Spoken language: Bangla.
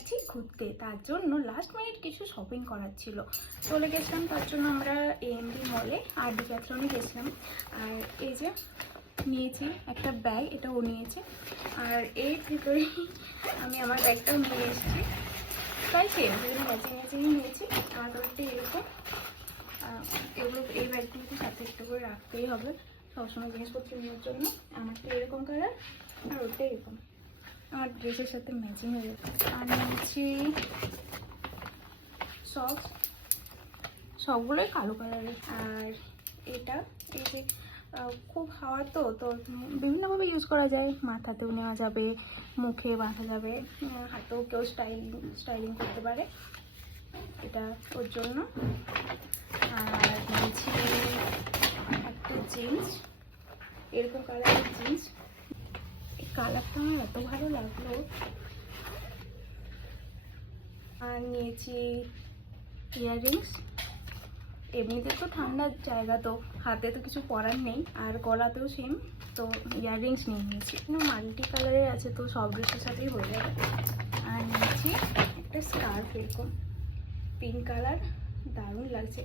যাচ্ছি ঘুরতে, তার জন্য লাস্ট মিনিট কিছু শপিং করার ছিল। চলে গেছিলাম তার জন্য আমরা এএমবি মলে আর ডিক্যাথলনে গেছিলাম। আর এই যে নিয়েছি একটা ব্যাগ, এটাও নিয়েছে। আর এর ভিতরে আমি আমার ব্যাগটাও নিয়ে এসেছি, তাই সেম দুজনে ম্যাচিং ম্যাচিং নিয়েছি। আর ওটা এরকম এগুলো এই ব্যাগগুলোকে সাথে একটু করে রাখতেই হবে সবসময় জিনিসপত্র নেওয়ার জন্য। আমারটা এরকম কালার আর ওটা এরকম, আমার ড্রেসের সাথে ম্যাচিং হয়ে যাবে। আর নিয়েছি সক্স, সবগুলোই কালো কালারের। আর এটা এই যে খুব হাওয়া তো বিভিন্নভাবে ইউজ করা যায়, মাথাতেও নেওয়া যাবে, মুখে বাঁধা যাবে, হাতেও কেউ স্টাইলিং করতে পারে, এটা ওর জন্য। আর নিয়েছি একটা জিন্স, এরকম কালারের জিন্স, এই কালারটা আমার এত ভালো লাগলো। আর নিয়েছি ইয়াররিংস, এমনিতে তো ঠান্ডার জায়গা, তো হাতে তো কিছু পরার নেই, আর গলাতেও সেম, তো ইয়াররিংস নিয়ে নিয়েছি। মাল্টি কালারের আছে, তো সব ড্রেসের সাথেই হয়ে যাবে। আর নিয়েছি একটা স্কার্ফ, এরকম পিঙ্ক কালার, দারুণ লাগছে।